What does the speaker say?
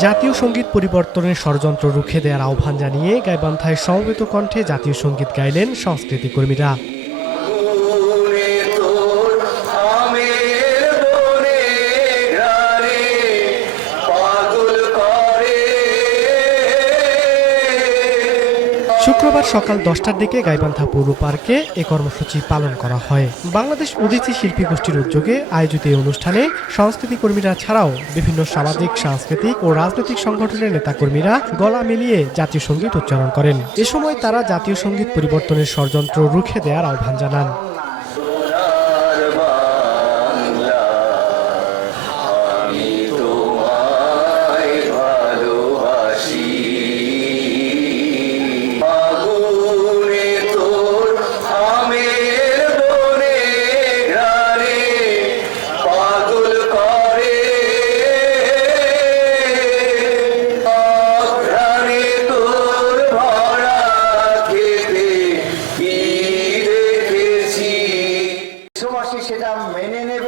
জাতীয় সংগীত পরিবর্তনের ষড়যন্ত্র রুখে দেওয়ার আহ্বান জানিয়ে গাইবান্ধায় সমবেত কণ্ঠে জাতীয় সংগীত গাইলেন সংস্কৃতি শুক্রবার সকাল দশটার দিকে গাইবান্ধা পৌর পার্কে এ কর্মসূচি পালন করা হয়। বাংলাদেশ উদীচী শিল্পী গোষ্ঠীর উদ্যোগে আয়োজিত এই অনুষ্ঠানে সংস্কৃতি কর্মীরা ছাড়াও বিভিন্ন সামাজিক, সাংস্কৃতিক ও রাজনৈতিক সংগঠনের নেতাকর্মীরা গলা মিলিয়ে জাতীয় সংগীত উচ্চারণ করেন। এ সময় তারা জাতীয় সংগীত পরিবর্তনের ষড়যন্ত্র রুখে দেওয়ার আহ্বান জানান। সেটা মেনে নেবে